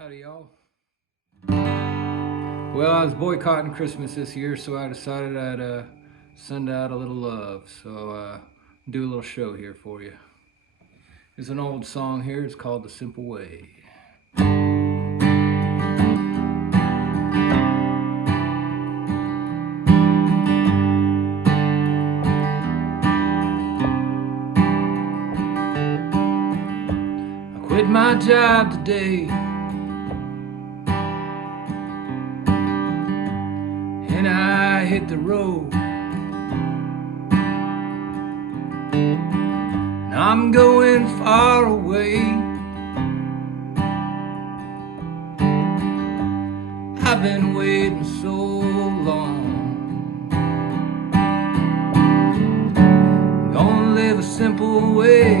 Howdy, y'all. Well, I was boycotting Christmas this year, so I decided I'd send out a little love. So do a little show here for you. It's an old song here. It's called The Simple Way. I quit my job today, and I hit the road. And I'm going far away. I've been waiting so long. Gonna live a simple way.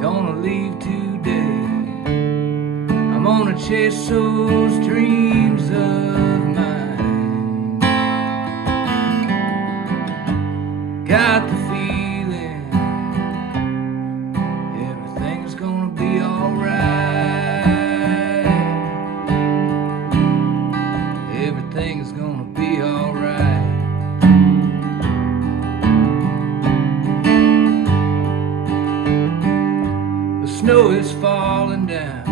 Gonna leave today. I'm gonna chase those dreams of mine. Got the feeling everything's gonna be alright. Everything's gonna be alright. The snow is falling down.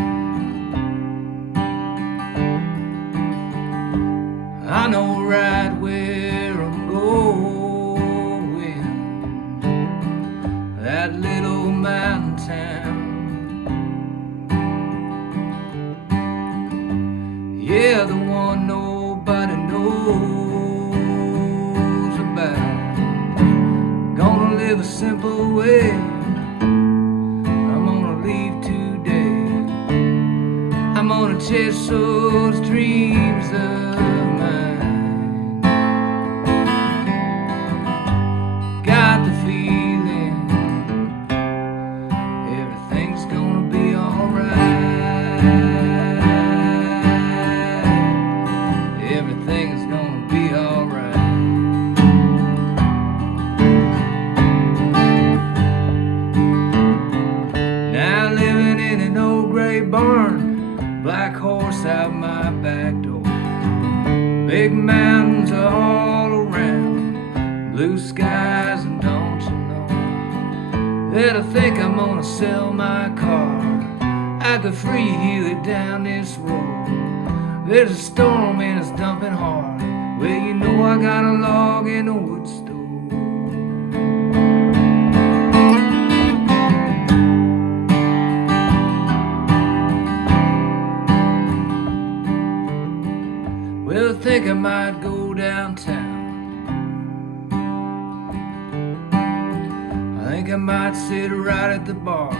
I know right where I'm going. That little mountain town. Yeah, the one nobody knows about. Gonna live a simple way. I'm gonna leave today. I'm gonna chase those dreams of mine. Got the feeling everything's gonna be alright. Everything's gonna be alright. Now living in an old gray barn, black horse out my back door. Big mountains are all around, blue skies, and don't you know that I think I'm gonna sell my car. I could freewheel it down this road. There's a storm and it's dumping hard. Well, you know I got a log in the wood store. Well, I think I might go downtown. I think I might sit right at the bar.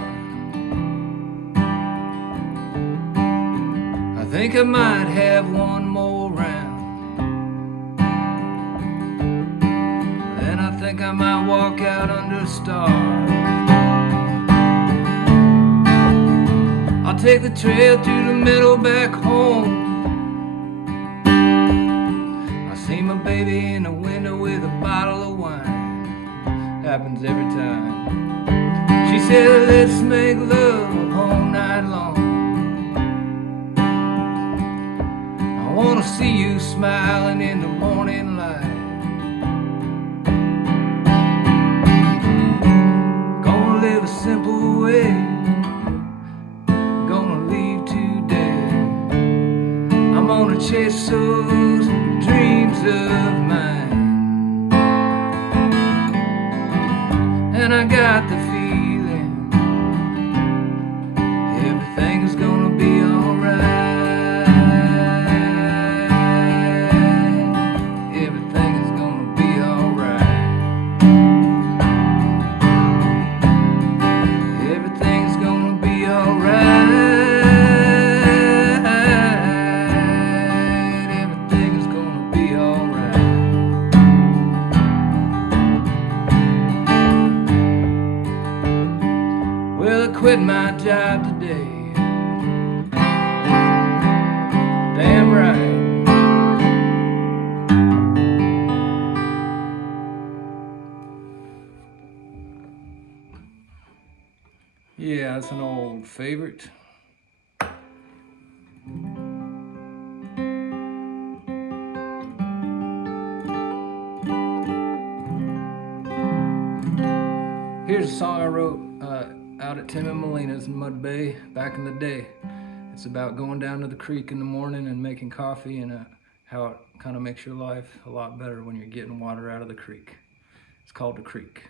I think I might have one more round. Then I think I might walk out under a star. I'll take the trail through the middle back home. I see my baby in the window with a bottle of wine. Happens every time. She said, let's make love all night long. I wanna see you smiling in the morning light. Gonna live a simple way. Gonna leave today. I'm gonna chase those dreams of mine. And I got the feeling everything's gonna be alright. Everything is gonna be alright. Everything's gonna be alright. Everything is gonna be alright. Well, I quit my job today. Damn right. Yeah, it's an old favorite. Here's a song I wrote out at Tim and Molina's in Mud Bay back in the day. It's about going down to the creek in the morning and making coffee, and how it kind of makes your life a lot better when you're getting water out of the creek. It's called The Creek.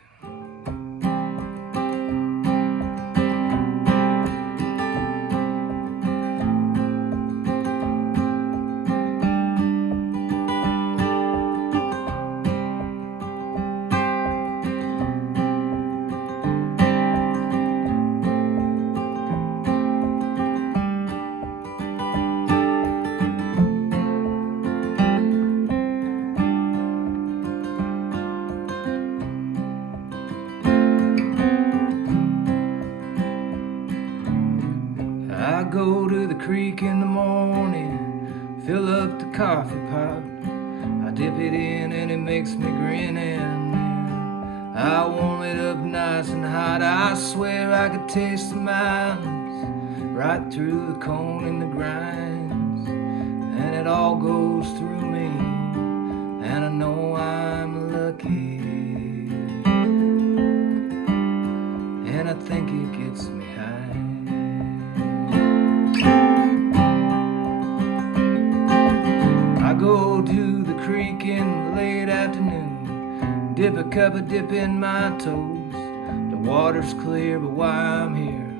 I go to the creek in the morning, fill up the coffee pot. I dip it in and it makes me grin, and I warm it up nice and hot. I swear I could taste the mountains right through the cone and the grinds, and it all goes through me, and I know I'm lucky, and I think it gets me high. I go to the creek in the late afternoon, dip a cup of dip in my toes. The water's clear, but why I'm here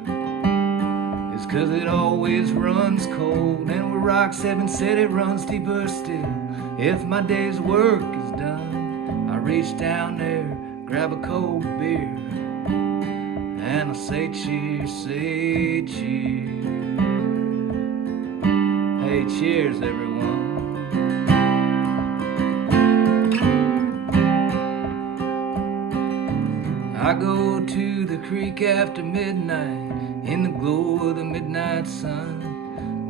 is 'cause it always runs cold, and where rocks heaven said it runs deeper still. If my day's work is done, I reach down there, grab a cold beer, and I say cheers, say cheers. Hey, cheers everyone. I go to the creek after midnight, in the glow of the midnight sun,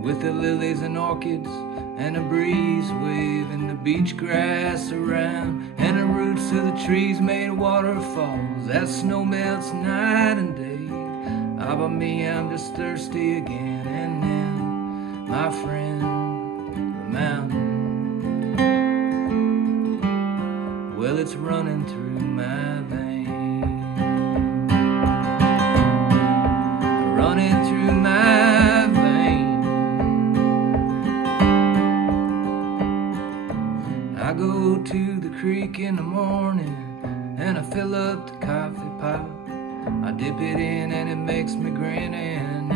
with the lilies and orchids and a breeze waving the beach grass around, and the roots of the trees made waterfalls as snow melts night and day. Ah, but me, I'm just thirsty again, and then, my friend, the mountain, well, it's running through my veins. Running through my veins. I go to the creek in the morning, and I fill up the coffee pot. I dip it in and it makes me grin, and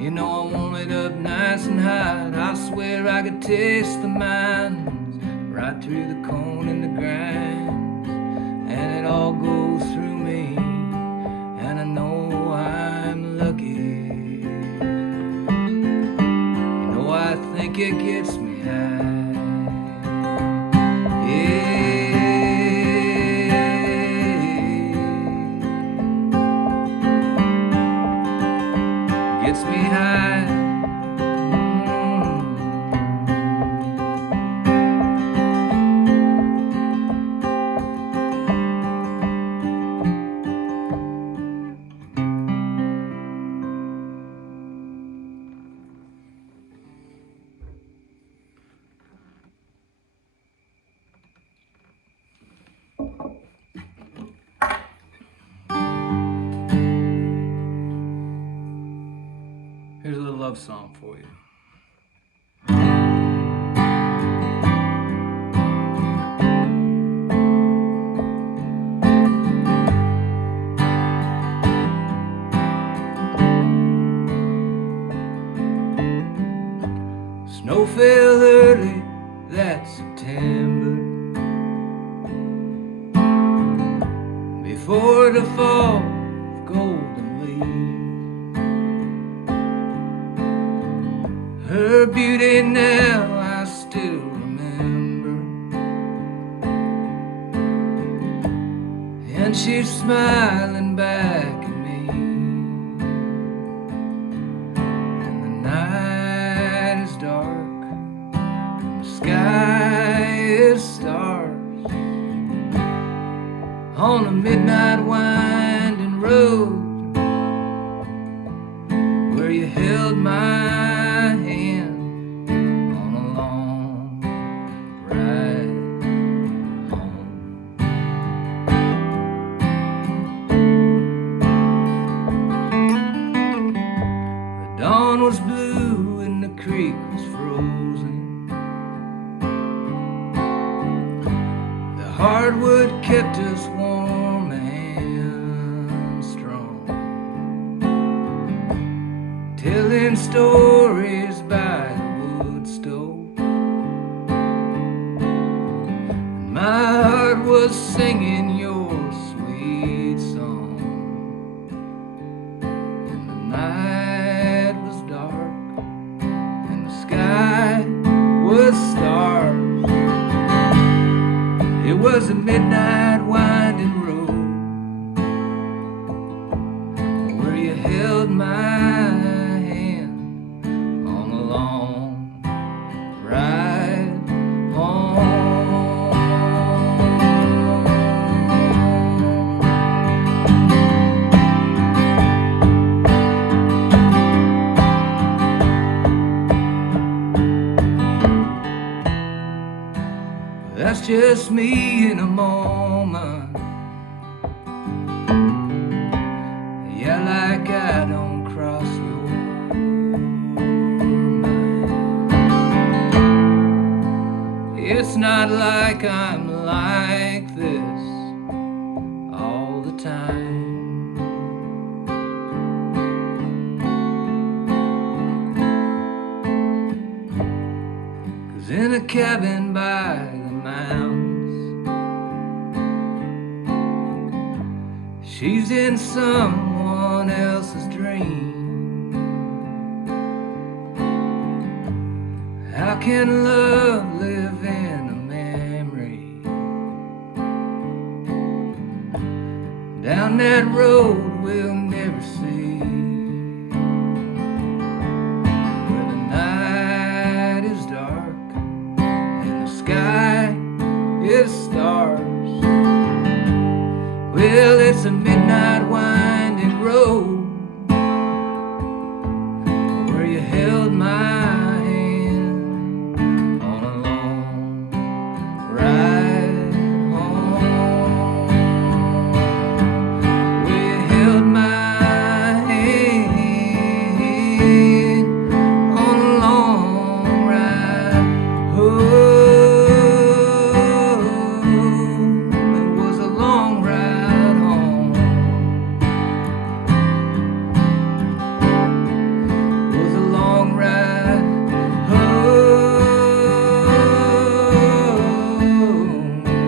you know I warm it up nice and hot. I swear I could taste the mountains right through the cone and the grinds, and it all goes through me, and I know I'm lucky. You know I think it gets me high. Gets me high. Here's a little love song for you. Snow fell early that September, before the fall of golden leaves. Her beauty now I still remember, and she's smiling back at me, and the night is dark, and the sky is stars, on a midnight winding road where you held my hand. dawn was blue and the creek was frozen. The hardwood kept us warm and strong, telling stories by the wood stove. And my heart was singing your sweet song. And the night was dark and the sky was stars. It was a midnight winding road where you held my hand on the long ride home. That's just me in a moment. Yeah, like I don't cross your mind. It's not like I'm like this all the time. 'Cause in a cabin by the mountains, she's in someone else's dream. How can love live in a memory? Down that road we'll never see, where the night is dark and the sky is stars. Well, it's a midnight winding road where you held my hand on a long ride home. Where you held my hand on a long ride home. It was a long ride home. It was a long ride home.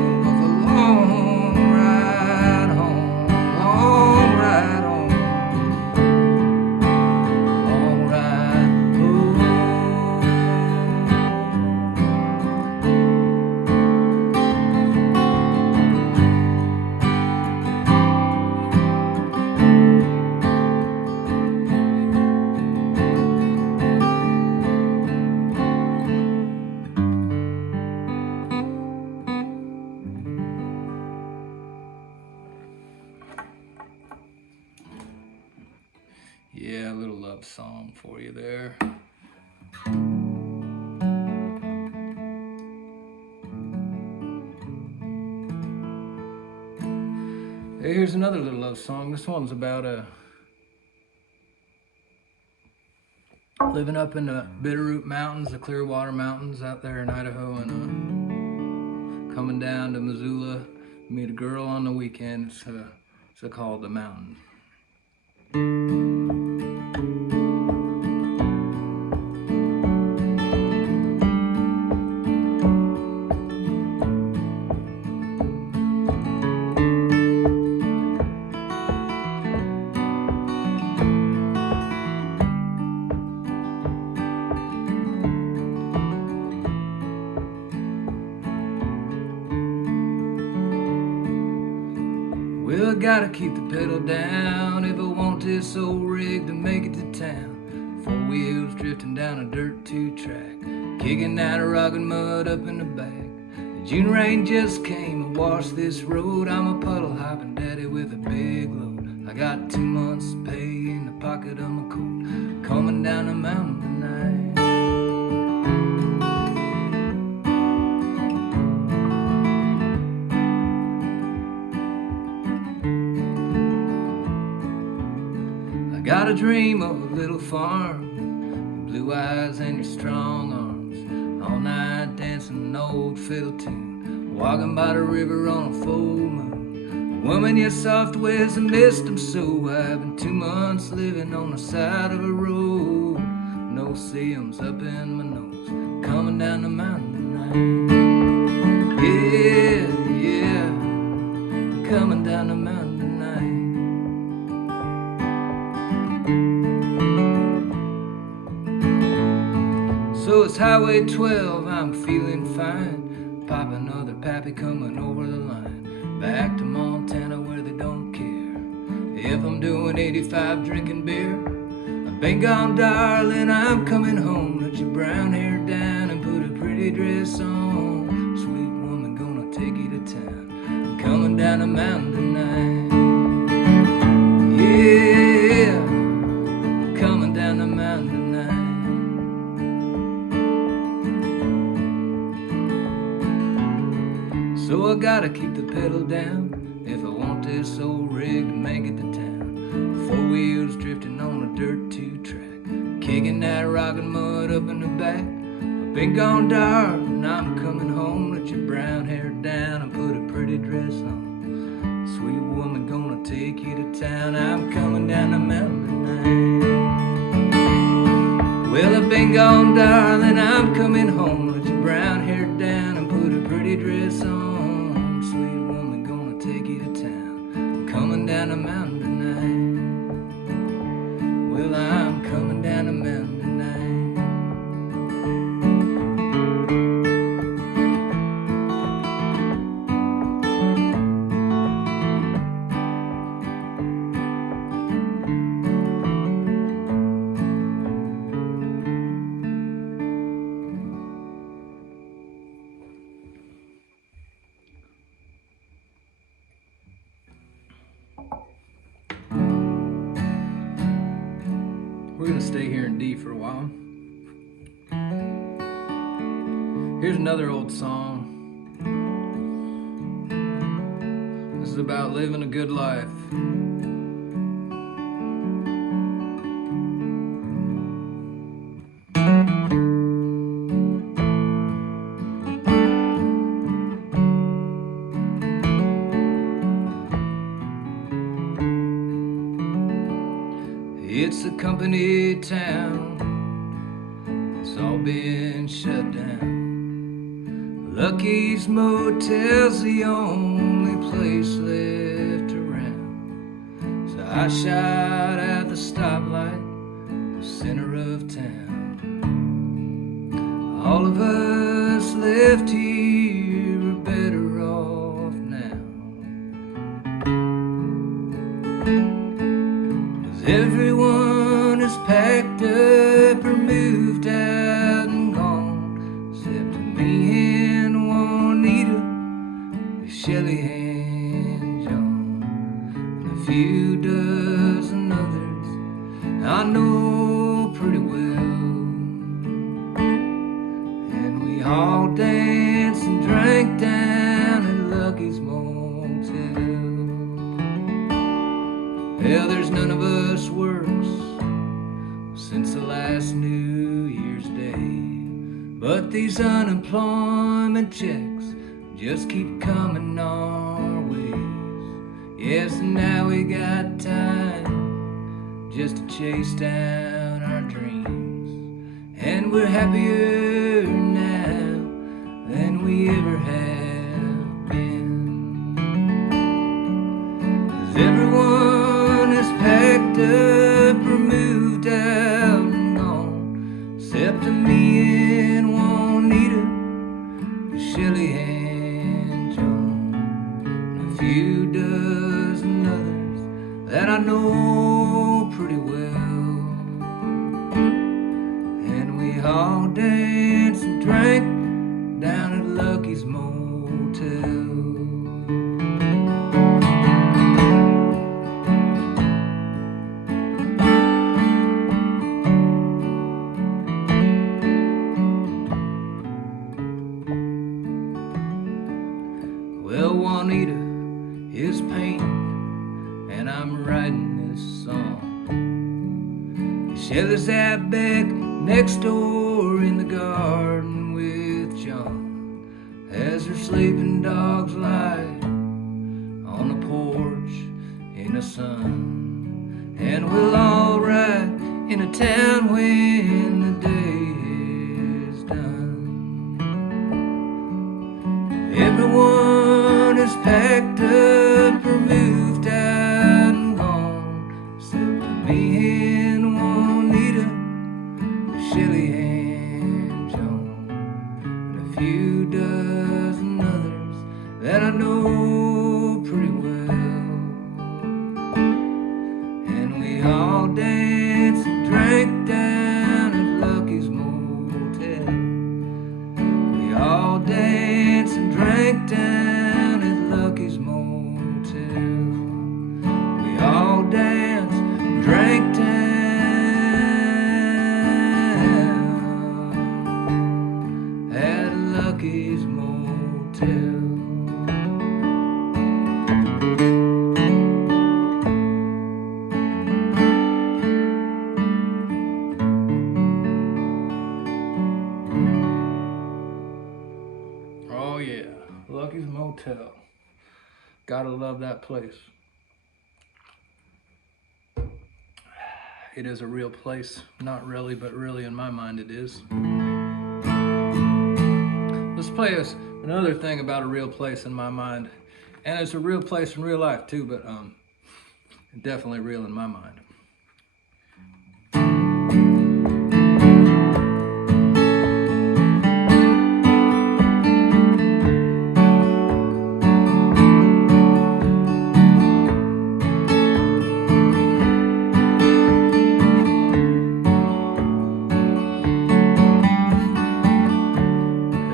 It was a long ride home. Long ride home. Long ride home. Yeah, a little love song for you there. Hey, here's another little love song. This one's about living up in the Bitterroot Mountains, the Clearwater Mountains out there in Idaho, and coming down to Missoula to meet a girl on the weekend. It's called The Mountain. Well, I gotta keep the pedal down if I want this old rig to make it to town. 4 wheels drifting down a dirt 2-track, kicking out a rock and mud up in the back. The June rain just came and washed this road. I'm a puddle hopping daddy with a big load. I got 2 months' pay in the pocket of my coat, coming down the mountain tonight. Got a dream of a little farm blue eyes and your strong arms, all night dancing an old fiddle tune, walking by the river on a full moon. Woman, your soft ways have missed them so. I've been 2 months living on the side of a road, no seams up in my nose, coming down the mountain tonight. Yeah, yeah, coming down the mountain tonight. So it's Highway 12, I'm feeling fine, pop another pappy coming over the line, back to Montana where they don't care if I'm doing 85 drinking beer. I've been gone, darling, I'm coming home. Let your brown hair down and put a pretty dress on. Sweet woman, gonna take you to town. I'm coming down the mountain tonight. Yeah, I'm coming down the mountain tonight. So I gotta keep the pedal down if I want this old rig to make it to town. 4 wheels drifting on a dirt 2-track, kicking that rock and mud up in the back. I've been gone, darling, I'm coming home. Let your brown hair down and put a pretty dress on. Sweet woman, gonna take you to town. I'm coming down the mountain tonight. Well, I've been gone, darling, I'm coming home. Let your brown hair down and put a pretty dress on. Sweet woman, gonna take you to town. I'm coming down the mountain tonight. Well, I'm coming down the mountain tonight. We're gonna stay here in D for a while. Here's another old song. This is about living a good life. It's a company town, it's all been shut down. Lucky's Motel's the only place left around. So I shot at the stoplight, the center of town. All of us left here are better off now. Everyone is packed up or moved out and gone, except me and Monida, Shelly and John, and a few dozen others I know pretty well. And we all danced and drank down at Lucky's Motel. Well, there's none of us works since the last New Year's Day, but these unemployment checks just keep coming our ways. Yes, and now we got time just to chase down our dreams, and we're happier now than we ever have been. 'Cause everyone is packed up or moved out and gone, except me and Monida, Shelly and John, and a few dozen others that I know pretty well. And we all danced and drank down at Lucky's Motel. Well, Juanita is painting, and I'm writing this song. Shelly's out back next door in the garden with John, as her sleeping dogs lie on the porch in the sun. And we'll all ride into town when the day is done. Everyone is packed up or moved out and gone, except for me and Monida, Shelly and John, and a few dozen others that I know pretty well. And we all danced and drank down at Lucky's Motel. We all danced and drank down at Lucky's Motel. We all danced and drank down at Lucky's Motel. Oh yeah, Lucky's Motel. Gotta love that place. It is a real place. Not really, but really in my mind it is. Let's play us another thing about a real place in my mind. And it's a real place in real life too, but definitely real in my mind.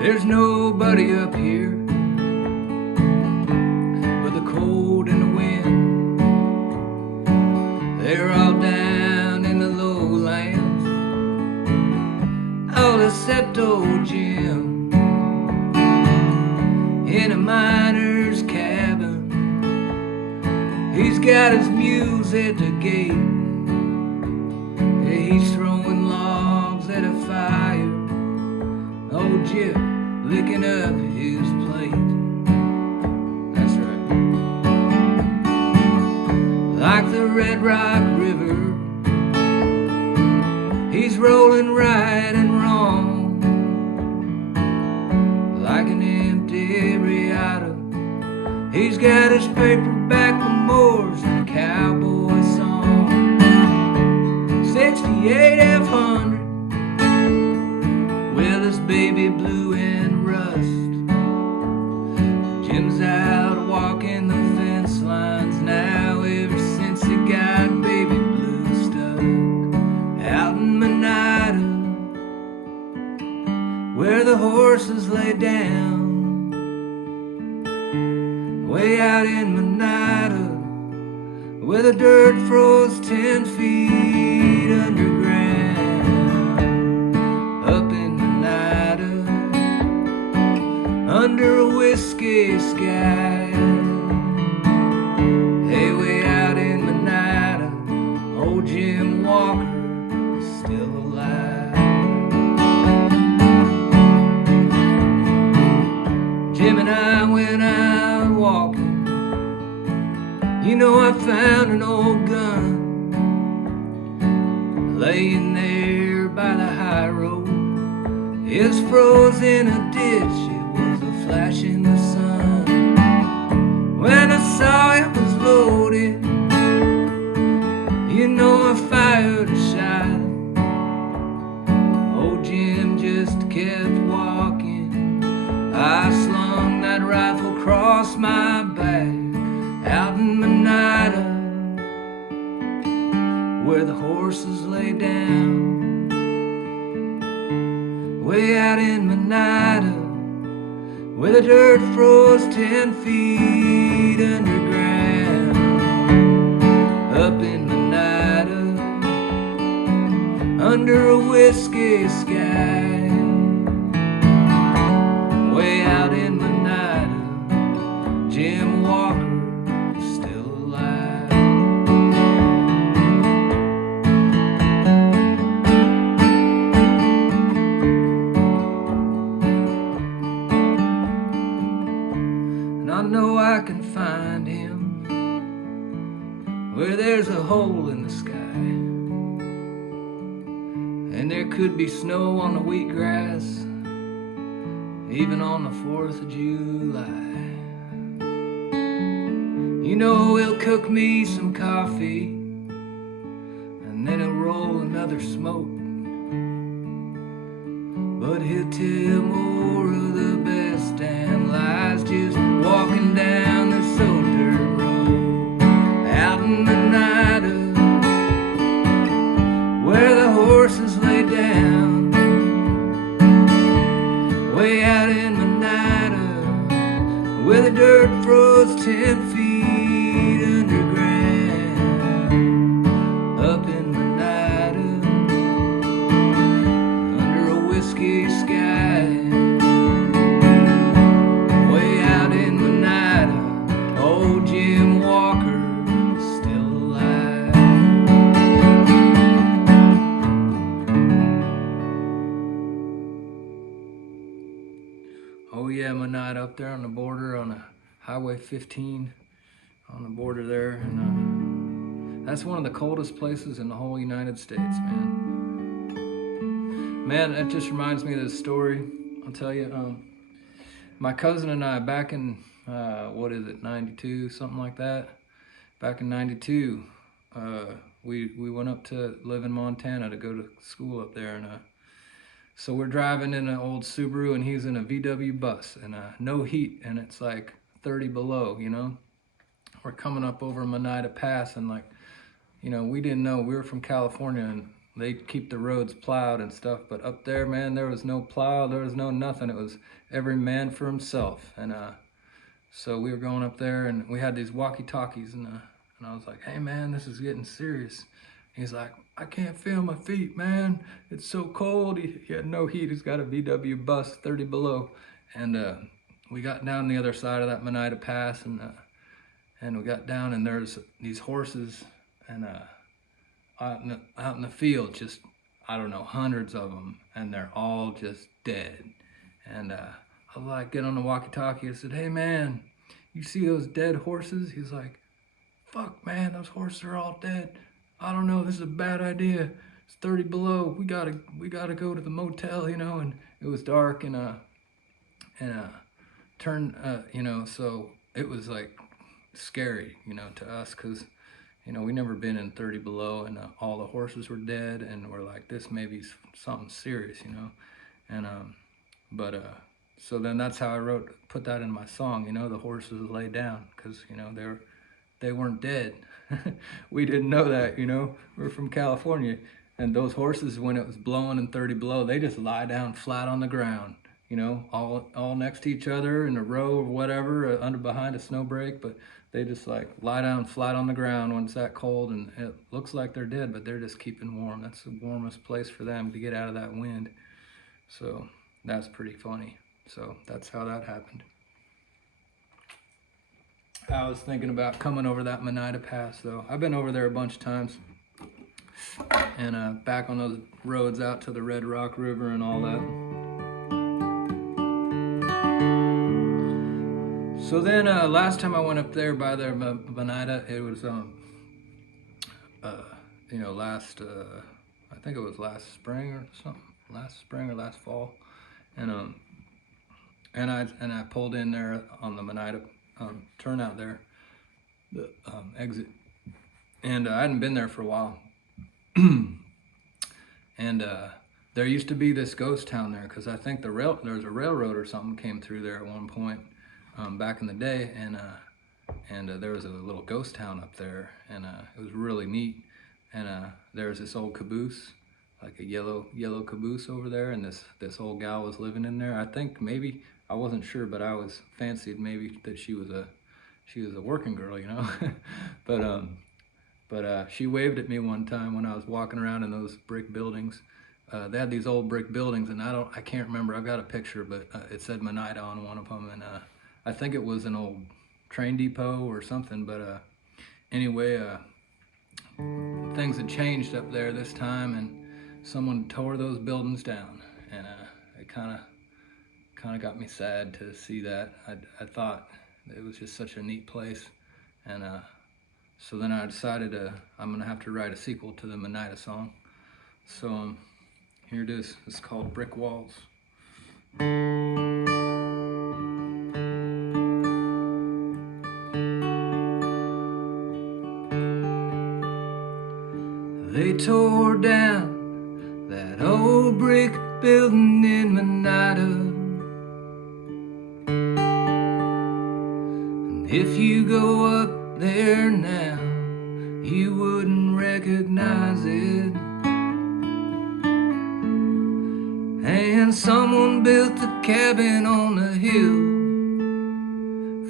There's nobody up here but the cold and the wind. They're all down in the lowlands, all except old Jim in a miner's cabin. He's got his mules at the gate. Yeah, he's throwing logs at a fire. Old Jim licking up his plate. That's right. Like the Red Rock River, he's rolling right and wrong. Like an empty Riata, he's got his paperback memoirs and a cowboy song. 68 F100 with his baby blue and rust. Jim's out walking the fence lines now ever since he got baby blue stuck out in Monida, where the horses lay down. Way out in Monida, where the dirt froze 10 feet underground. Up in Monida, under a whiskey sky. Hey, way out in Monida, old Jim Walker is still alive. Jim and I went out walking. You know, I found an old gun laying there by the high road. It was froze in a ditch. Flash in the sun. When I saw it was loaded, you know I fired a shot. Old Jim just kept walking. I slung that rifle across my back out in Monida, where the horses lay down. Way out in Monida, where the dirt froze 10 feet underground. Up in Monida, under a whiskey sky. Way out in Monida, Jim Walker is still alive. And there could be snow on the wheatgrass, even on the 4th of July. You know, he'll cook me some coffee, and then he'll roll another smoke. But he'll tell more of the best damn lies, just walking down this old dirt road, out in Monida, where the horses lay down. Way out in Monida, where the dirt froze 10 feet underground. Up in Monida, under a whiskey sky. Way out in Monida, old Jim Walker is still alive. Oh yeah, Monida, up there on the border on a Highway 15, on the border there, and that's one of the coldest places in the whole United States, man. Man, that just reminds me of this story. I'll tell you, my cousin and I, back in, 92, something like that. Back in 92, we went up to live in Montana to go to school up there, and so we're driving in an old Subaru, and he's in a VW bus, and no heat, and it's like 30 below, you know. We're coming up over Monida Pass, and like, you know, we didn't know, we were from California, and they keep the roads plowed and stuff, but up there, man, there was no plow, there was no nothing. It was every man for himself. And so we were going up there, and we had these walkie-talkies, and I was like, hey man, this is getting serious. He's like, I can't feel my feet, man. It's so cold. He had no heat. He's got a VW bus, 30 below. And we got down the other side of that Monida Pass, and we got down, and there's these horses, and out in the field, just, I don't know, hundreds of them, and they're all just dead. And I was like, get on the walkie-talkie. I said, hey man, you see those dead horses? He's like, fuck man, those horses are all dead. I don't know, this is a bad idea. It's 30 below. We gotta go to the motel, you know. And it was dark, and you know, so it was like scary, you know, to us, because, you know, we never been in 30 below, and all the horses were dead, and we're like, this may be something serious, you know. And so then that's how I put that in my song, you know, the horses lay down, because, you know, they weren't dead. We didn't know that, you know. We're from California, and those horses, when it was blowing in 30 below, they just lie down flat on the ground, you know, all next to each other in a row or whatever, under behind a snow break, but they just like lie down flat on the ground when it's that cold, and it looks like they're dead, but they're just keeping warm. That's the warmest place for them to get out of that wind. So that's pretty funny. So that's how that happened. I was thinking about coming over that Monida Pass, though. I've been over there a bunch of times, and back on those roads out to the Red Rock River and all that. So then last time I went up there by the Monida, it was you know, last I think it was last spring or something, last spring or last fall, and I pulled in there on the Monida turnout there, the exit, and I hadn't been there for a while. And there used to be this ghost town there, because I think there was a railroad or something came through there at one point back in the day, and there was a little ghost town up there, and it was really neat. And there was this old caboose, like a yellow caboose over there, and this old gal was living in there. I think maybe, I wasn't sure, but I was fancied maybe that she was a working girl, you know. But she waved at me one time when I was walking around in those brick buildings. They had these old brick buildings, and I can't remember. I've got a picture, but it said Monida on one of them, and I think it was an old train depot or something. But anyway, things had changed up there this time, and someone tore those buildings down, and it kind of got me sad to see that. I thought it was just such a neat place, and so then I decided I'm gonna have to write a sequel to the Monida song. So Here it is. It's called Brick Walls. They tore down that old brick building in Monida. And if you go up there now, you wouldn't recognize it. And someone built a cabin on a hill,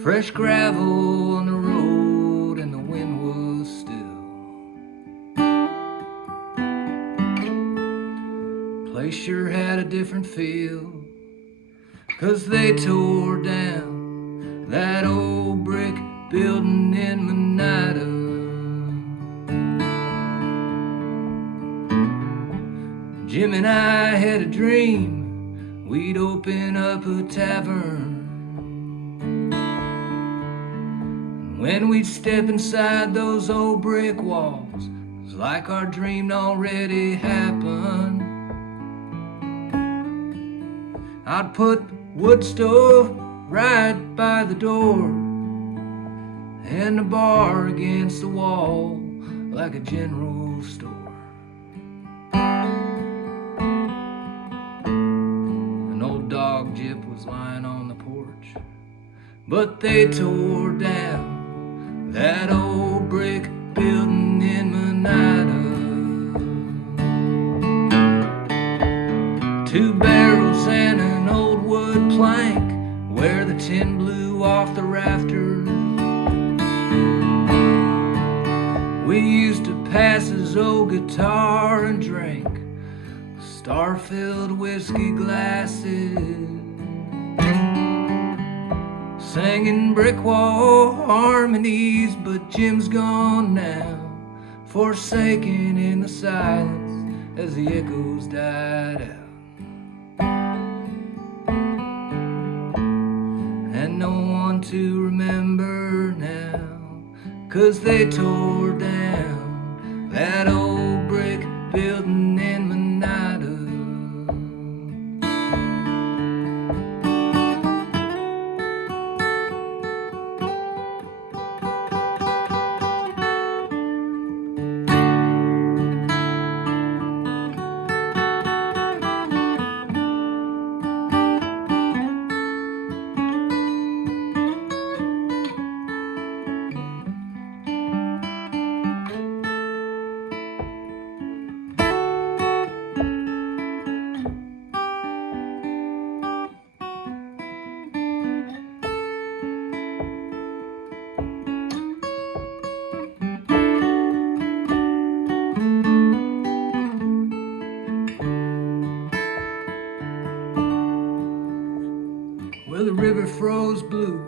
fresh gravel on the road, and the wind was still. Place sure had a different feel, 'cause they tore down that old brick building in Monida. Jim and I had a dream we'd open up a tavern. When we'd step inside those old brick walls, it was like our dream already happened. I'd put the wood stove right by the door and the bar against the wall like a general store. An old dog Jip was lying on the porch, but they tore down that old brick building in Monida. 2 barrels and an old wood plank where the tin blew off the rafters. We used to pass his old guitar and drink star-filled whiskey glasses, singing brick wall harmonies. But Jim's gone now, forsaken in the silence as the echoes died out. And no one to remember now, 'cause they tore down that old brick building in Monida. Well, the river froze blue,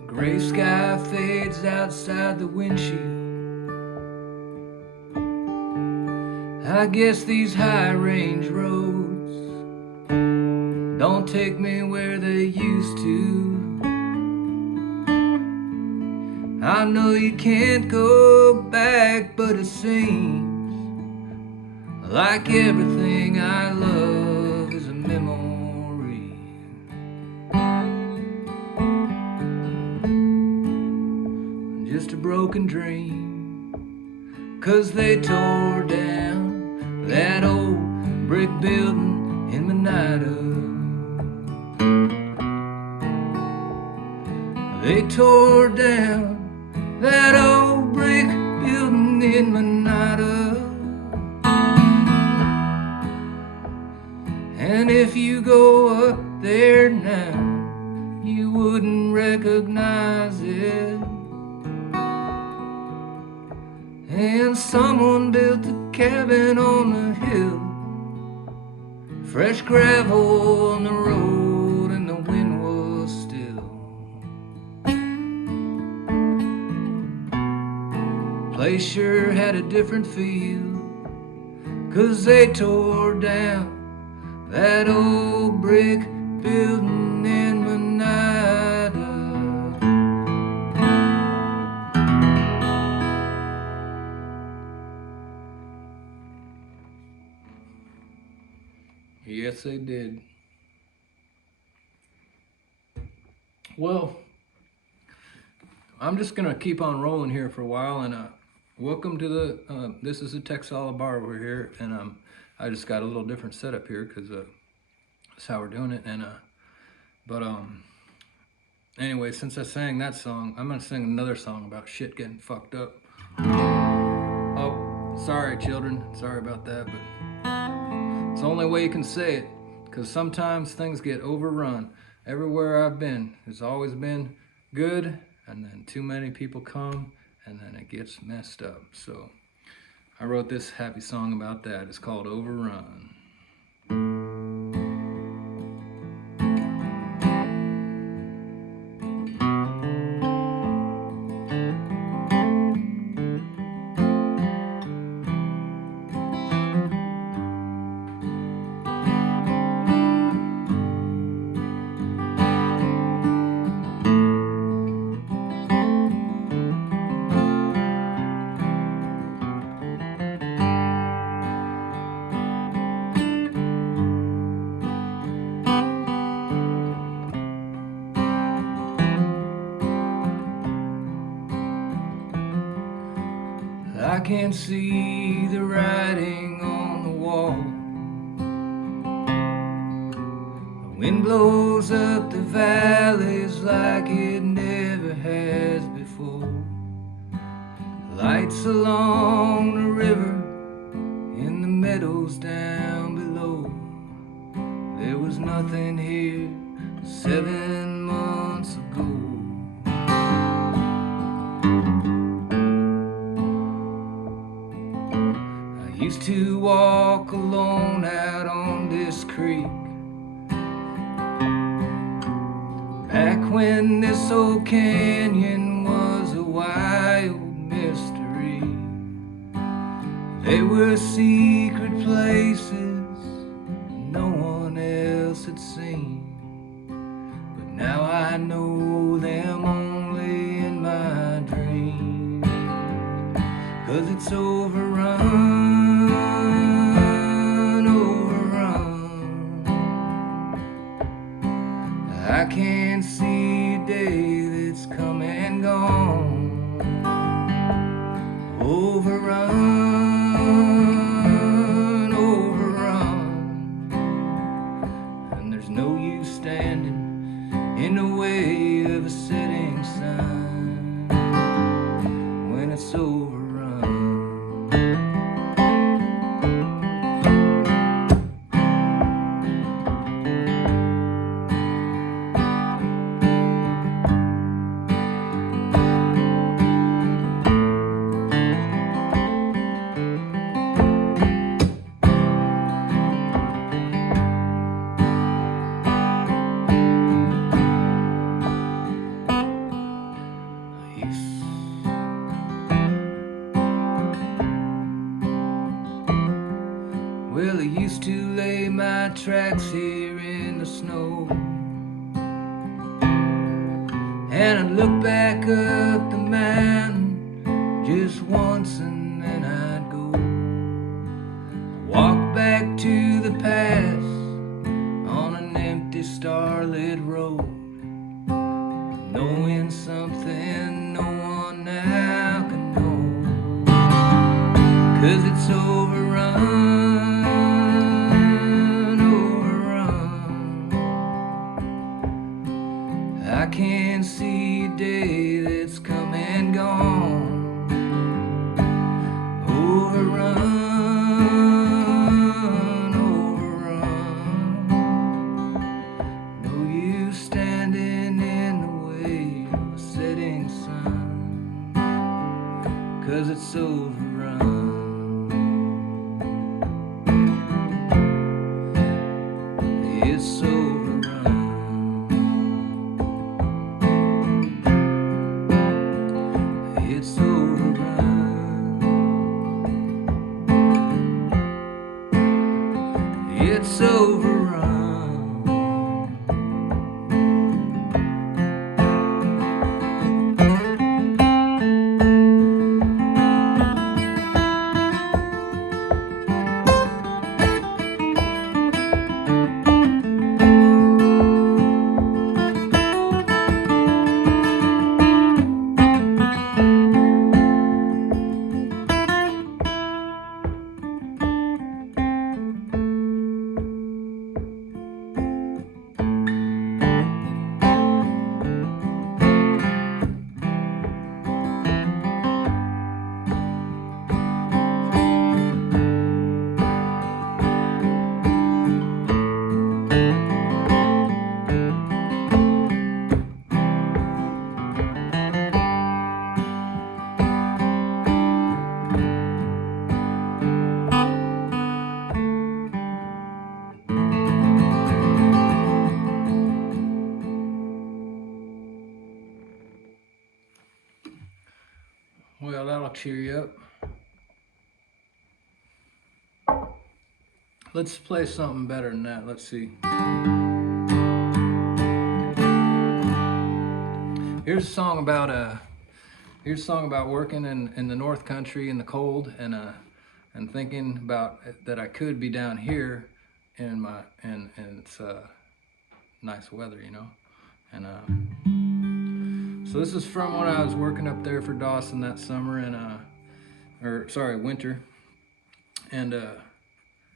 the gray sky fades outside the windshield. I guess these high range roads don't take me where they used to. I know you can't go back, but it seems like everything I love is a memory. Just a broken dream, 'cause they tore down that old brick building in Monida. They tore down that old brick building in Monida. And if you go up there now, you wouldn't recognize it. And someone built a cabin on the hill, fresh gravel on the road, and the wind was still. Place sure had a different feel, 'cause they tore down that old brick building in Monida. Yes, they did. Well, I'm just gonna keep on rolling here for a while, and welcome to the. This is the Texala bar over here, and I just got a little different setup here because that's how we're doing it, and but anyway, since I sang that song, I'm gonna sing another song about shit getting fucked up. Oh, sorry, children, sorry about that, but it's the only way you can say it, because sometimes things get overrun. Everywhere I've been, it's always been good, and then too many people come, and then it gets messed up. So I wrote this happy song about that. It's called Overrun. I can see the writing on the wall. The wind blows up the valleys like it never has before. Lights along the river, in the meadows down below. There was nothing here 7 months ago. Used to walk alone out on this creek, back when this old canyon was a wild mystery. There were secret places no one else had seen, but now I know them only in my dreams. 'Cause it's overrun, I can't see a day that's come and gone. Overrun, overrun, and there's no use standing in the way of a setting sun when it's overrun. Well, I used to lay my tracks here in the snow, and I'd look back up the mountain just once and then I'd go. Walk back to the pass on an empty starlit road, knowing something no one now can know. 'Cause it's overrun, I can't see a day that's come and gone. Overrun, overrun, no use standing in the way of a setting sun, 'cause it's overrun. It's overrun. It's overrun. It's overrun. cheer you up. Let's play something better than that. Let's see. Here's a song about working in the North Country in the cold and thinking about that I could be down here and it's nice weather, you know. And so this is from when I was working up there for Dawson that summer and winter, and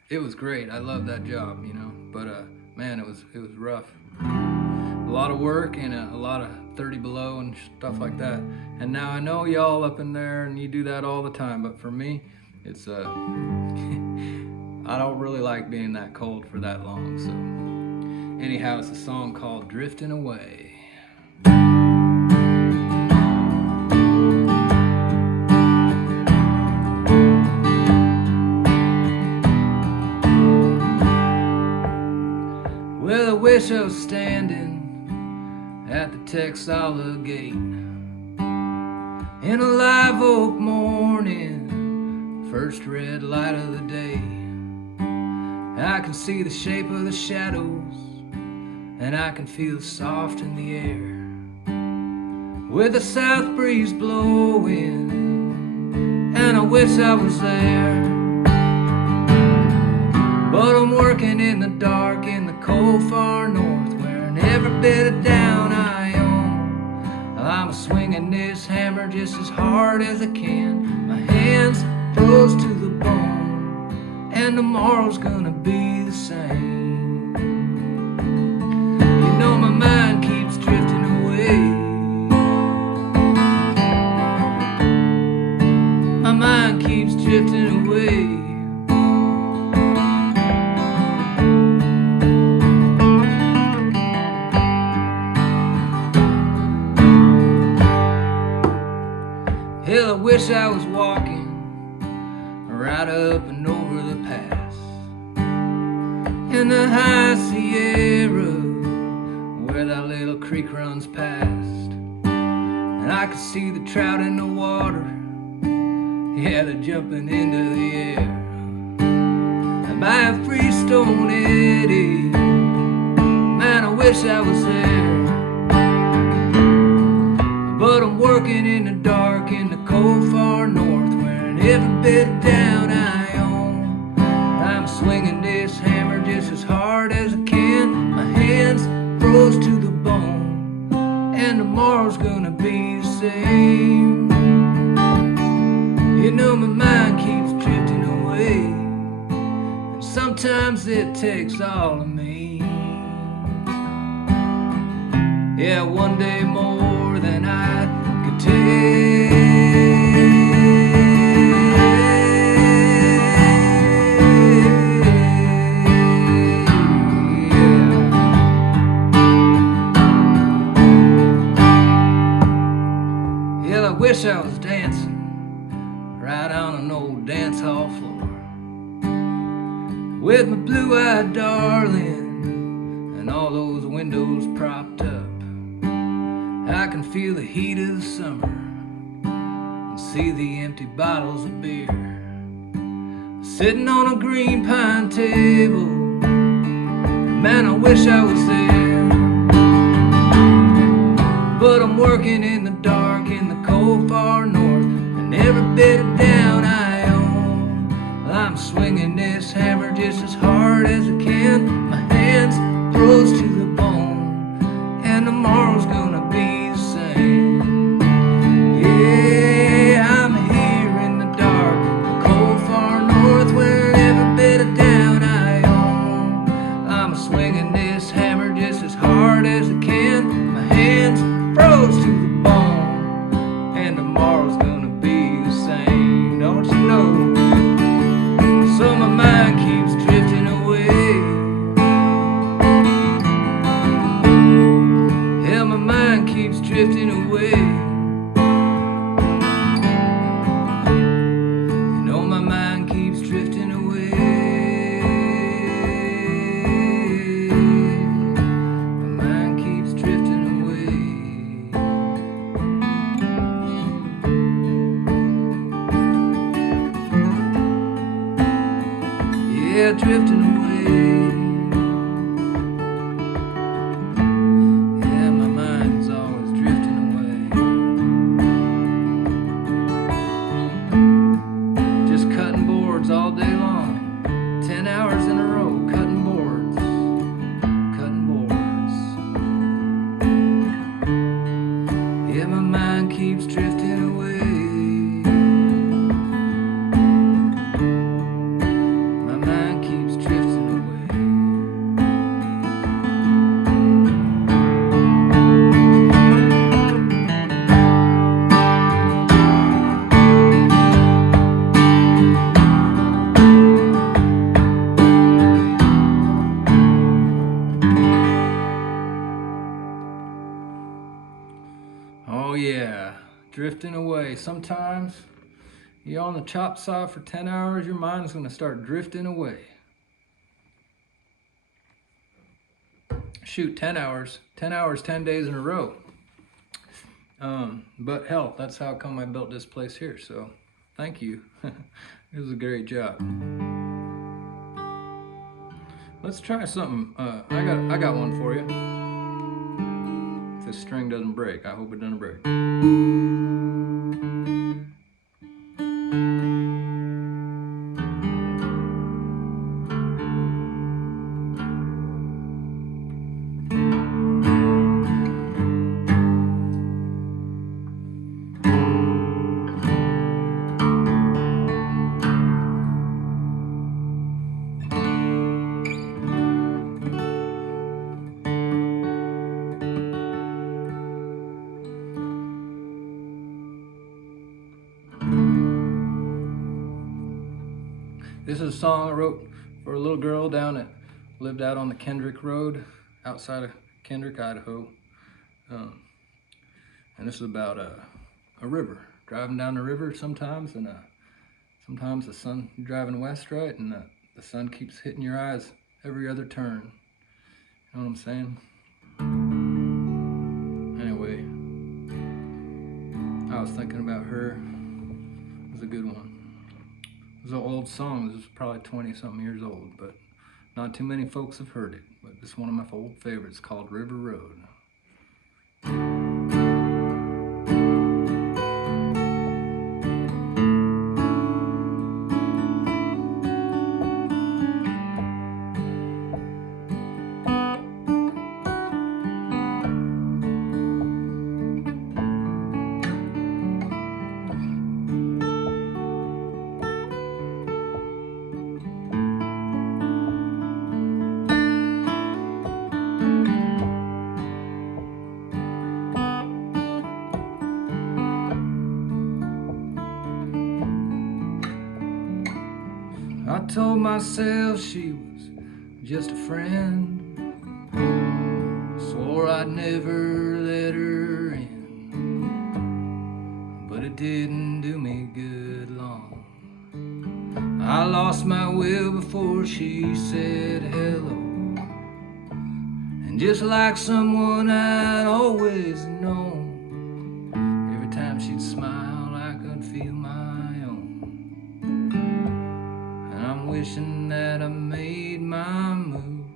it was great. I loved that job, you know. But man, it was rough. A lot of work and a lot of 30 below and stuff like that. And now I know y'all up in there and you do that all the time, but for me, it's I don't really like being that cold for that long. So anyhow, it's a song called Driftin Away. Well, I wish I was standing at the Texala gate in a live oak morning, first red light of the day. I can see the shape of the shadows and I can feel soft in the air, with a south breeze blowing, and I wish I was there. But I'm working in the dark in the cold far north, wearing every bit of down I own. I'm swinging this hammer just as hard as I can, my hands froze to the bone, and tomorrow's gonna be the same. You know my mind keeps drifting away. My mind keeps drifting away. Hell, I wish I was walking right up and over the pass in the high Sierra, where that little creek runs past, and I could see the trout in the water, yeah, they're jumping into the air. And by a freestone eddy, man, I wish I was there. But I'm working in the dark in the cold far north, wearing every bit of down I own. I'm swinging this hammer just as hard as I can, my hands froze to the bone, and tomorrow's gonna be the same. You know my mind keeps drifting away, and sometimes it takes all of me. Yeah, one day more than I could take. Yeah, I wish I was dancing right on an old dance hall floor with my blue-eyed darling and all those windows propped up. I can feel the heat of the summer and see the empty bottles of beer sitting on a green pine table. Man, I wish I was there. But I'm working in the dark in the cold far north, and every bit of down I own. I'm swinging this hammer just as hard as I can, my hands froze to the bone, and tomorrow's gonna be the same. Yeah, I'm here in the dark, the cold far north, where every bit of down I own. I'm swinging this hammer just as hard as I can, my hands froze to the bone, and tomorrow's gonna be the same. Don't you know? So my mind keeps drifting away. drifting away. Yeah, my mind's always drifting away. Just cutting boards all day long, 10 hours in a row, cutting boards, cutting boards. Yeah, my mind keeps drifting away. Oh yeah, drifting away. Sometimes you're on the chop saw for 10 hours, your mind's gonna start drifting away. Shoot, 10 hours, 10 days in a row. But hell, that's how come I built this place here, so thank you. It was a great job. Let's try something. I got one for you. If this string doesn't break, I hope it doesn't break. This is a song I wrote for a little girl down that lived out on the Kendrick Road outside of Kendrick, Idaho. And this is about a river, driving down the river sometimes, and sometimes the sun, you're driving west, right? And the sun keeps hitting your eyes every other turn. You know what I'm saying? Anyway, I was thinking about her. It was a good one. It was an old song. This is probably 20-something years old, but not too many folks have heard it. But it's one of my old favorites called River Road. I told myself she was just a friend, swore I'd never let her in, but it didn't do me good long. I lost my will before she said hello, and just like someone I'd always known, every time she'd smile I could feel my own. Wishing that I made my move.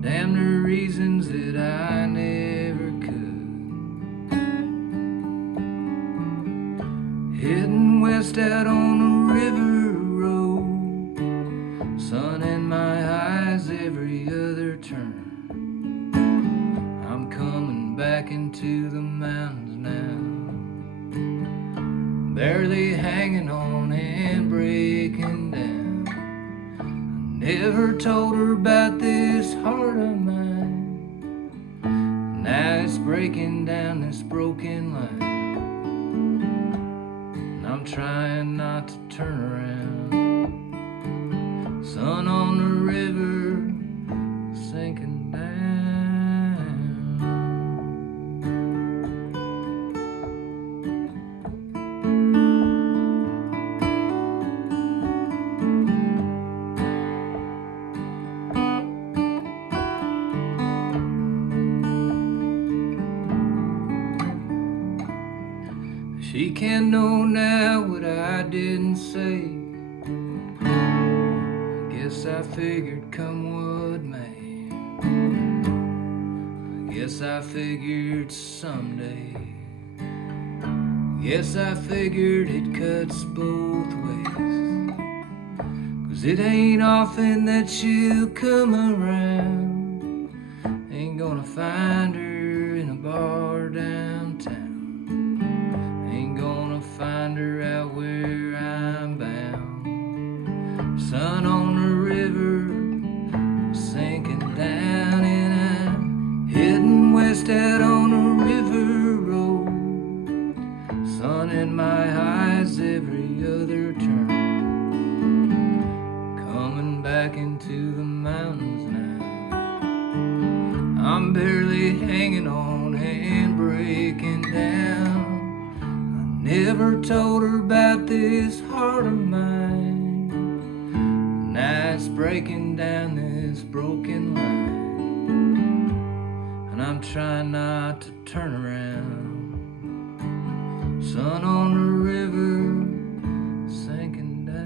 Damn the reasons that I never could. Heading west out on the river road, sun in my eyes every other turn. I'm coming back into the mountains now, barely hanging on and breaking down. Never told her about this heart of mine. Now it's breaking down this broken line, and I'm trying not to turn around. Sun on the river sinking down. She can't know now what I didn't say. I guess I figured come what may. Guess I figured someday. Guess I figured it cuts both ways. 'Cause it ain't often that she'll come around. Ain't gonna find her in a bar downtown. Ain't gonna find her out where I'm bound. Sun on the river sinking down, and I'm heading west out on a river road. Sun in my eyes every other turn. Coming back into the mountains now. I'm barely hanging on and breaking down. I never told her about this heart of mine. Now it's breaking down this broken line, and I'm trying not to turn around. Sun on the river sinking down.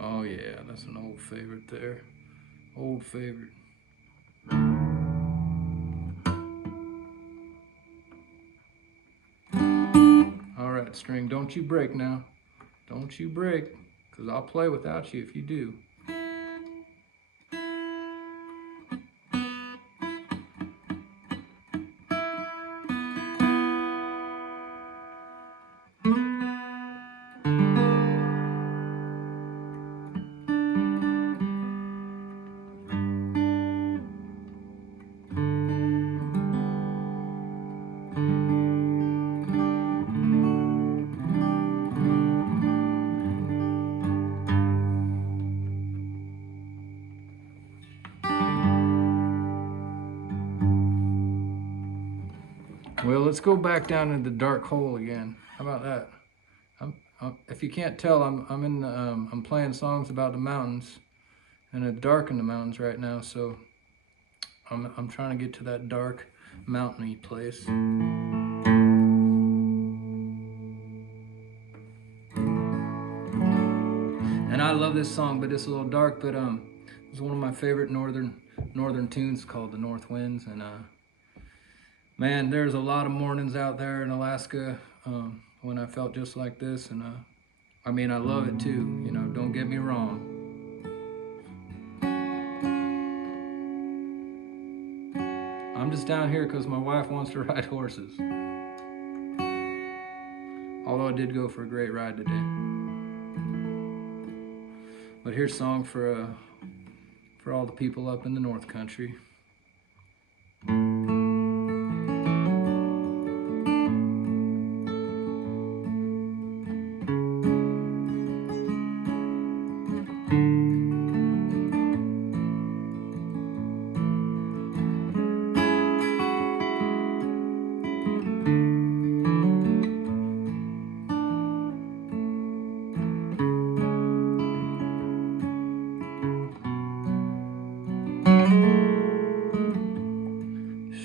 Oh yeah, that's an old favorite there. Old favorite. All right, string, don't you break now. Don't you break, because I'll play without you if you do. Well, let's go back down into the dark hole again. How about that? If you can't tell, I'm playing songs about the mountains, and it's dark in the mountains right now. So I'm trying to get to that dark, mountainy place. And I love this song, but it's a little dark. But it's one of my favorite northern tunes called the Northwinds, and man, there's a lot of mornings out there in Alaska when I felt just like this, and I mean, I love it too, you know, don't get me wrong. I'm just down here because my wife wants to ride horses. Although I did go for a great ride today. But here's a song for all the people up in the North Country.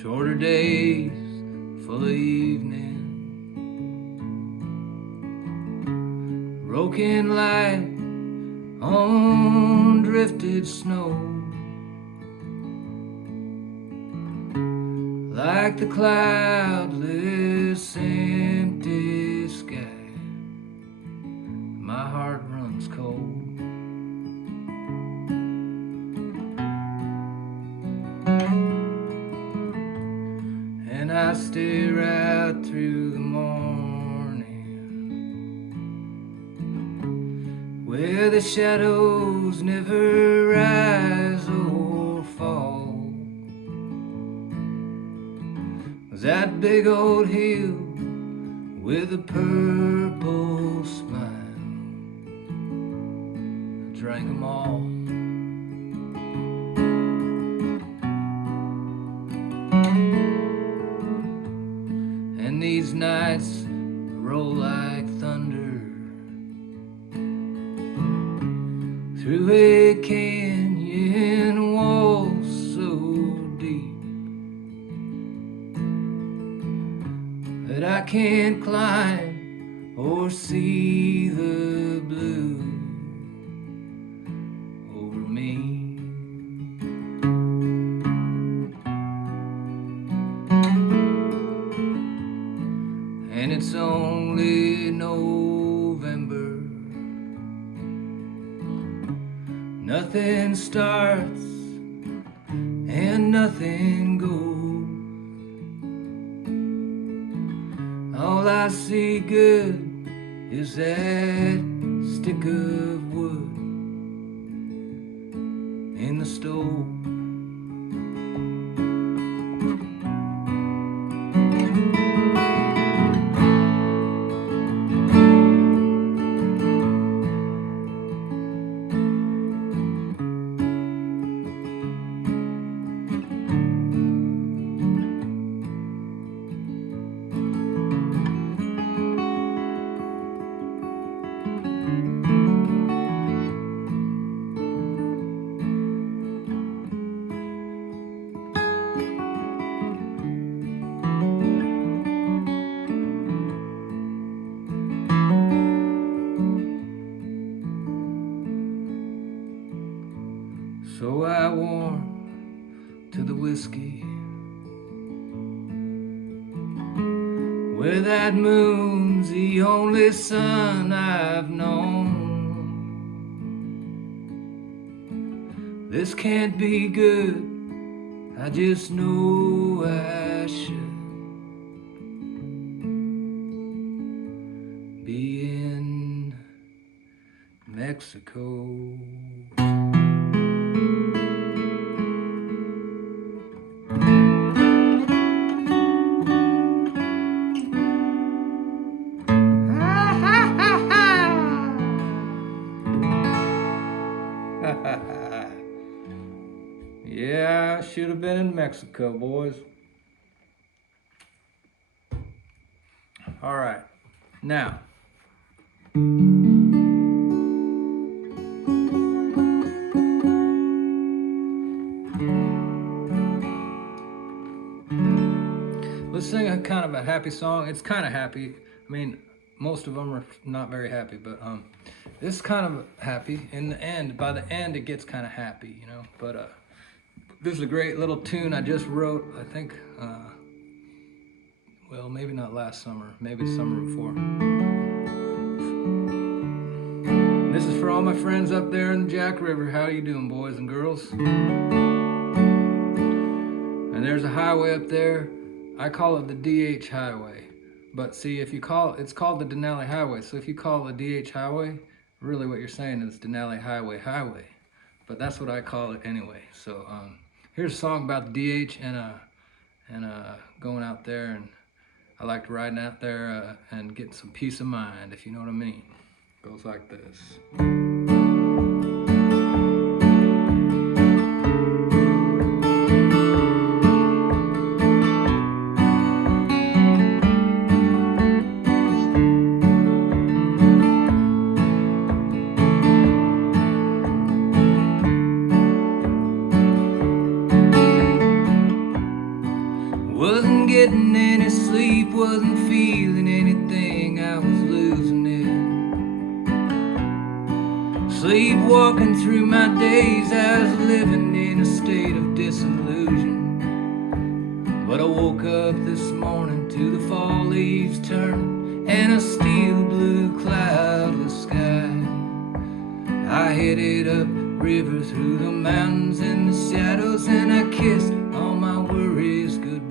Shorter days, full of evening, broken light on drifted snow, like the cloudless empty sky. My heart runs cold. And I stare out through the morning, where the shadows never rise or fall. That big old hill with a purple smile, drank them all. And these nights roll like thunder through a canyon wall so deep that I can't climb or see the blue over me. And it's only November. Nothing starts and nothing goes. All I see good is that stick of wood in the stove. So I warm to the whiskey where that moon's the only sun I've known. This can't be good, I just know I should be in Mexico. Yeah, I should have been in Mexico, boys. All right, now. Let's sing a kind of a happy song. It's kind of happy. I mean, most of them are not very happy, but this is kind of happy. In the end, by the end, it gets kind of happy, you know. But this is a great little tune I just wrote, I think, well, maybe not last summer, maybe summer before. This is for all my friends up there in the Jack River. How you doing, boys and girls? And there's a highway up there. I call it the DH Highway. But see, if you call it's called the Denali Highway. So if you call it the DH Highway, really what you're saying is Denali Highway. But that's what I call it anyway. So here's a song about the DH and going out there, and I like riding out there and getting some peace of mind, if you know what I mean. Goes like this. Wasn't getting any sleep, wasn't feeling anything, I was losing it. Sleepwalking through my days, I was living in a state of disillusion. But I woke up this morning to the fall leaves turning and a steel blue cloudless sky. I headed up river through the mountains and the shadows, and I kissed all my worries goodbye.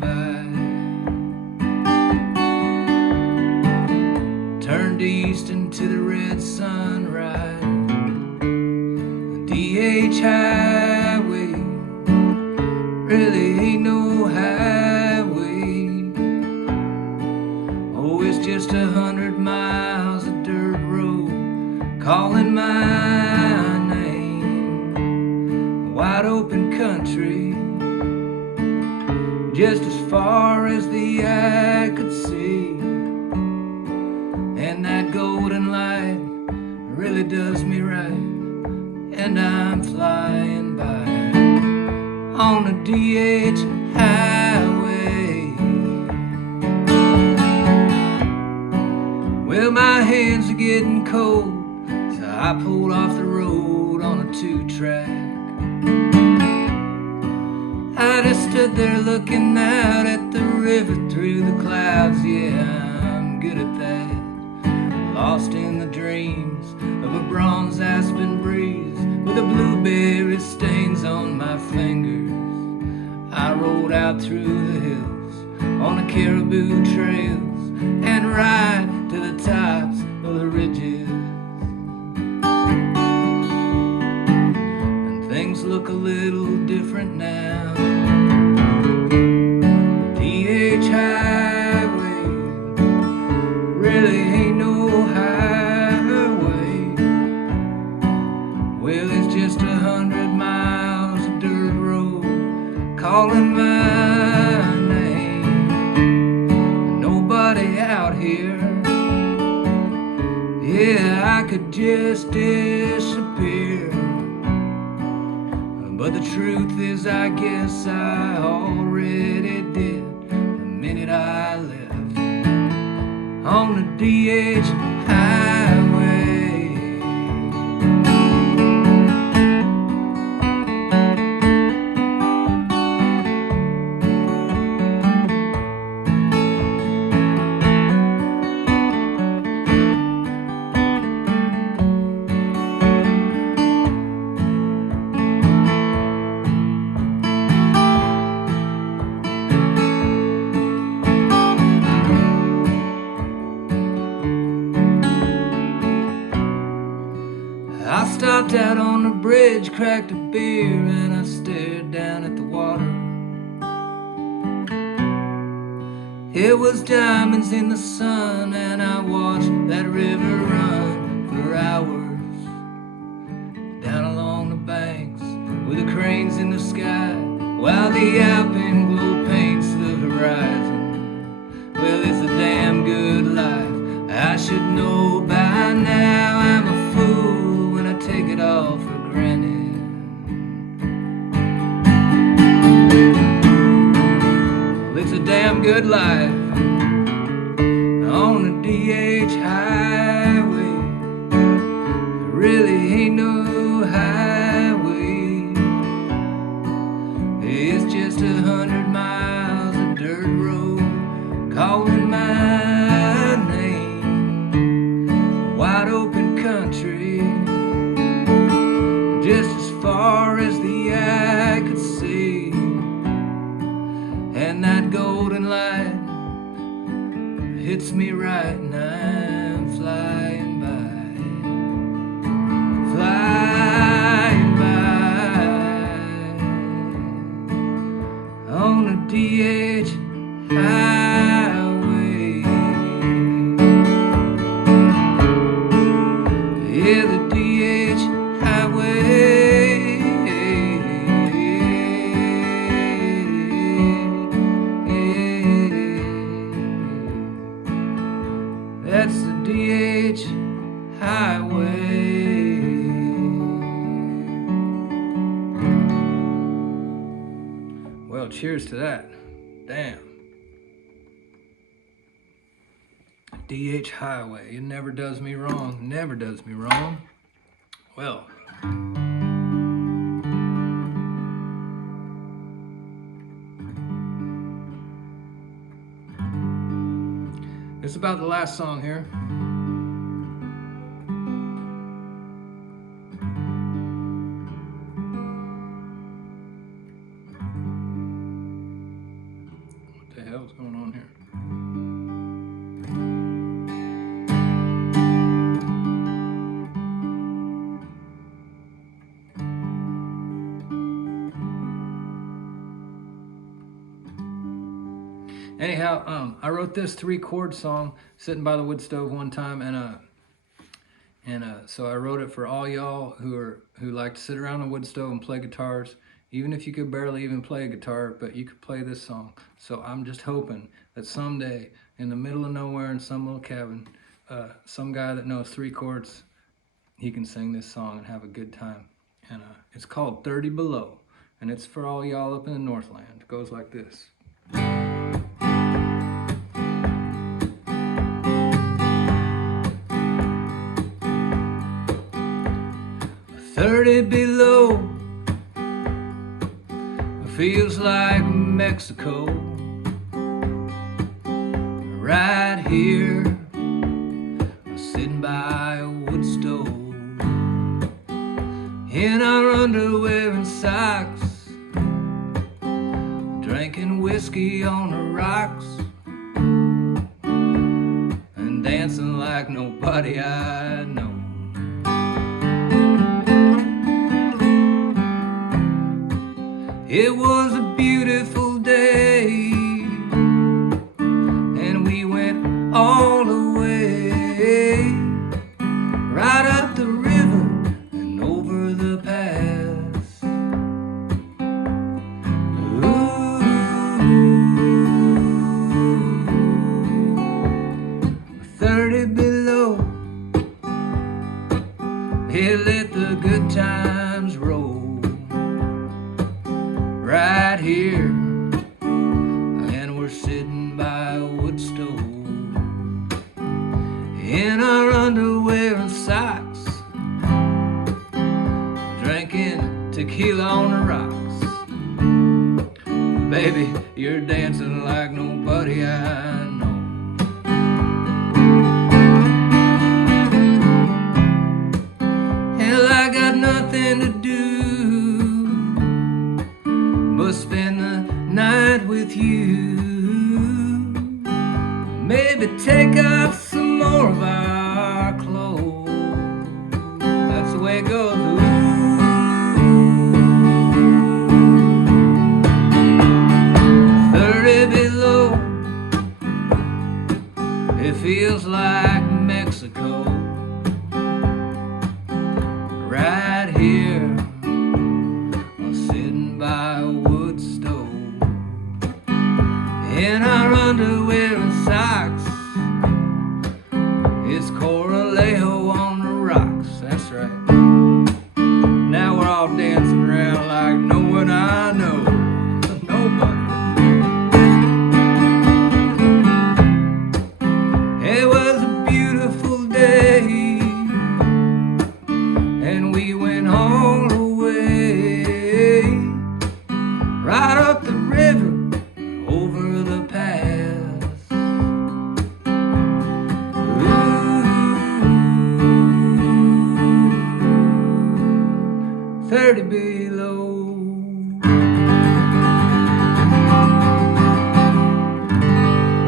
Turned east into the red sunrise. The DH Highway really ain't no highway. Oh, it's just 100 miles of dirt road calling my name. wide open country, just as far as the eye could see. And that golden light really does me right, and I'm flying by on the DH highway. Well, my hands are getting cold, so I pulled off the road on a 2-track. I just stood there looking out at the river through the clouds. Yeah, I'm good at that. Lost in the dreams of a bronze aspen breeze with the blueberry stains on my fingers. I rode out through the hills on the caribou trails and right to the tops of the ridges. And things look a little different now. DH Highway really ain't no highway. Well, it's just 100 miles of dirt road calling my name. Nobody out here. Yeah, I could just disappear. But the truth is, I guess I already did the minute I left on the DH highway. I stopped out on the bridge, cracked a beer, and I stared down at the water. It was diamonds in the sun, and I watched that river run for hours. Down along the banks, with the cranes in the sky, while the alpenglow paints the horizon. Well, it's a damn good life, I should know by now. I'm a fool when I take it all for granted. Well, it's a damn good life on the DH highway. There really ain't no highway. It's just 100 miles of dirt road calling my name. Wide open country, just as far as the eye could see. And that golden light hits me right, and I'm flying by, flying by on the DH highway. Yeah, the DH highway. That's the DH highway. Well, cheers to that. Damn. DH highway. It never does me wrong. Never does me wrong. Well. It's about the last song here. What the hell's going on here? Anyhow, I wrote this 3-chord song sitting by the wood stove one time, and And so I wrote it for all y'all who like to sit around the wood stove and play guitars, even if you could barely even play a guitar, but you could play this song. So I'm just hoping that someday, in the middle of nowhere in some little cabin, some guy that knows 3 chords, he can sing this song and have a good time. And it's called 30 Below, and it's for all y'all up in the Northland. It goes like this. 30 below, feels like Mexico. Right here, sitting by a wood stove, in our underwear and socks, drinking whiskey on the rocks, and dancing like nobody I know. It was a beautiful day, and we went all the way, right up the river and over the pass. Ooh, 30 below, hey, let the good times roll. Right here, and we're sitting by a wood stove, in our underwear and socks, drinking tequila on the rocks. Baby, you're dancing like nobody I know. Hell, I got nothing to do but spend the night with you. Maybe take off some more of our clothes. That's the way it goes. Ooh. 30 below, it feels like Mexico. Right here, sitting by a wood stove, in our underwear and socks, it's Coralejo on the rocks. That's right. Now we're all dancing around like no one I know. Nobody. It was a beautiful day, and we went all the way, right up the river, over the pass. Ooh, 30 below.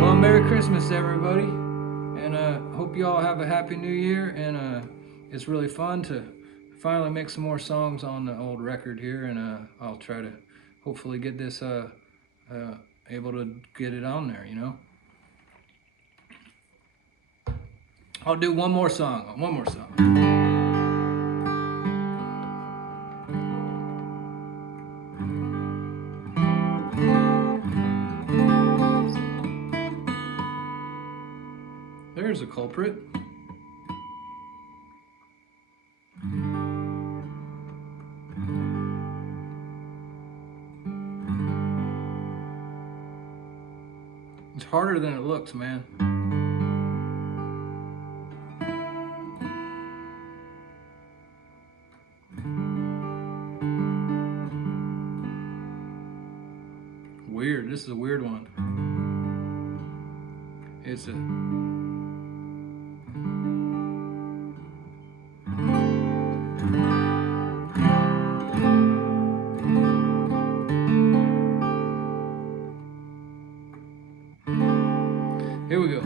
Well, Merry Christmas, everybody, and hope you all have a happy New Year. And it's really fun to finally make some more songs on the old record here, and I'll try to hopefully get this able to get it on there, you know. I'll do one more song. There's a culprit. It's harder than it looks, man. Weird. This is a weird one. It's a... Here we go.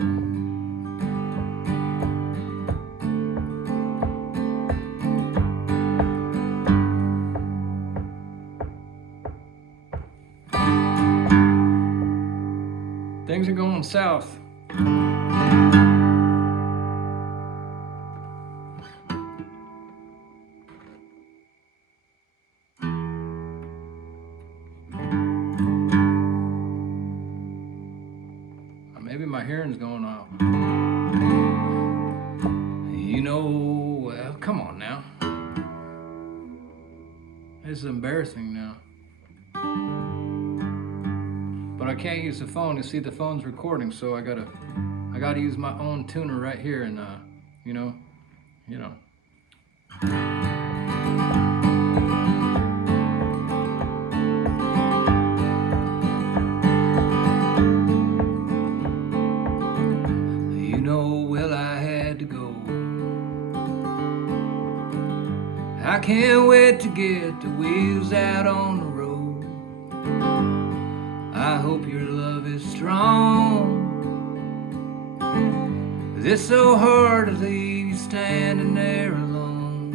Things are going south. hearing's going off. You know, well, come on now. This is embarrassing now. But I can't use the phone. You see, the phone's recording, so I gotta use my own tuner right here, and you know. Well, I had to go. I can't wait to get the wheels out on the road. I hope your love is strong. 'Cause it's so hard to leave you standing there alone.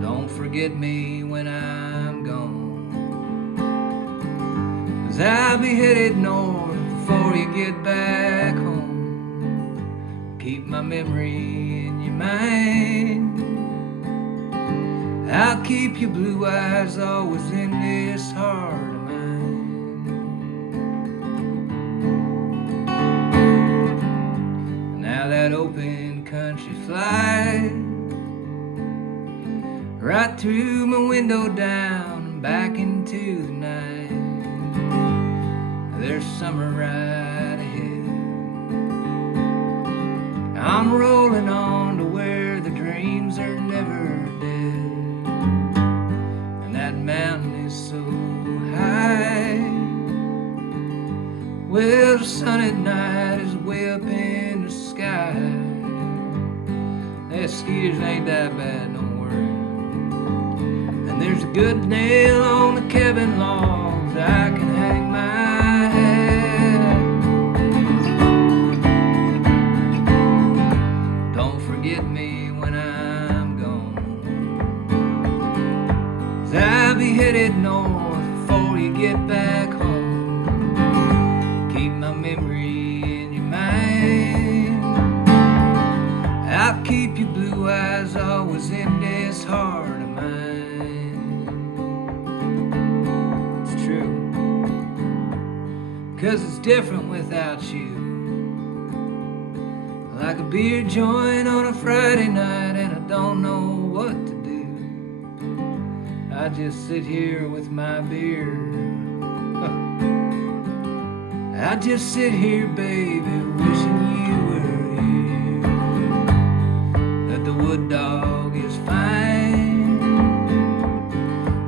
Don't forget me when I'm gone, 'cause I'll be headed north before you get back home. Keep my memory in your mind. I'll keep your blue eyes always in this heart of mine. Now that open country flight right through my window down and back into the night. There's summer right ahead. I'm rolling on to where the dreams are never dead. And that mountain is so high. Well, the sun at night is way up in the sky. That skiers ain't that bad, don't worry. And there's a good nail on the cabin logs I can hang my Forget me when I'm gone, 'cause I'll be headed north before you get back home. Keep my memory in your mind. I'll keep your blue eyes always in this heart of mine. It's true, 'cause it's different without you. Like a beer joint on a Friday night, and I don't know what to do. I just sit here with my beer. I just sit here, baby, wishing you were here. That the wood dog is fine.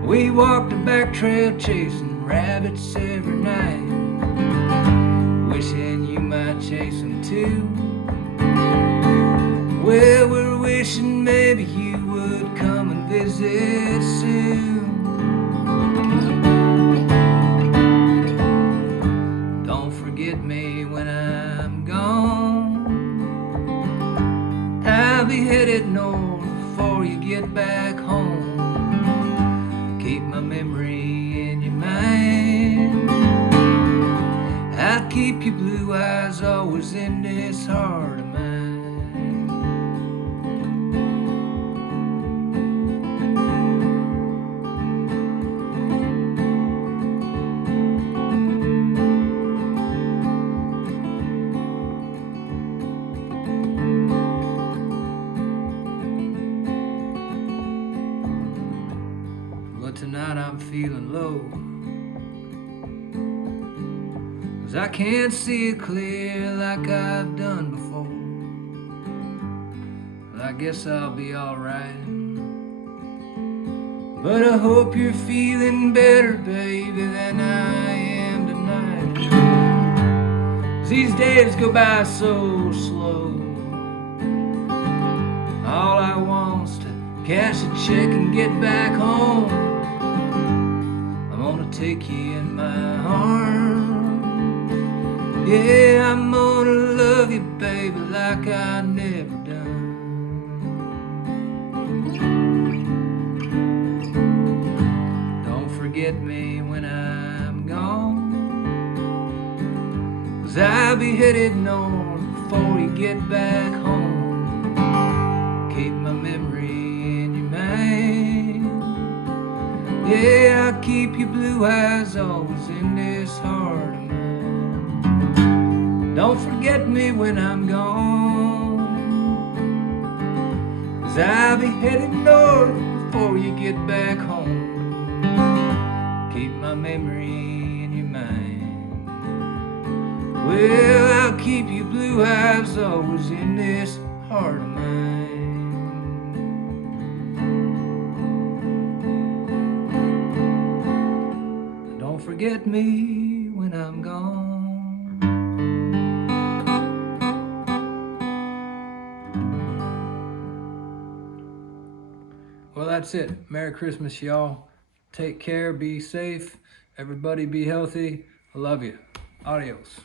We walk the back trail chasing rabbits every night. Wishing you might chase them too. Well, we're wishing maybe you would come and visit soon. Don't forget me when I'm gone. I'll be headed north before you get back home. Keep my memory in your mind. I'll keep your blue eyes always in this heart of mine. Tonight I'm feeling low, 'cause I can't see it clear like I've done before. Well, I guess I'll be alright, but I hope you're feeling better, baby, than I am tonight. 'Cause these days go by so slow. All I want's to cash a check and get back home. I'm gonna take you in my arms. Yeah, I'm gonna love you, baby, like I never done. Don't forget me when I'm gone, 'cause I'll be headed north before you get back home. Keep my memory in your mind. Yeah, I'll keep your blue eyes always in this heart. Don't forget me when I'm gone, 'cause I'll be heading north before you get back home. Keep my memory in your mind. Well, I'll keep you blue eyes always in this heart of mine. Don't forget me when I'm gone. Well, that's it. Merry Christmas, y'all. Take care, be safe. Everybody be healthy. I love you. Adios.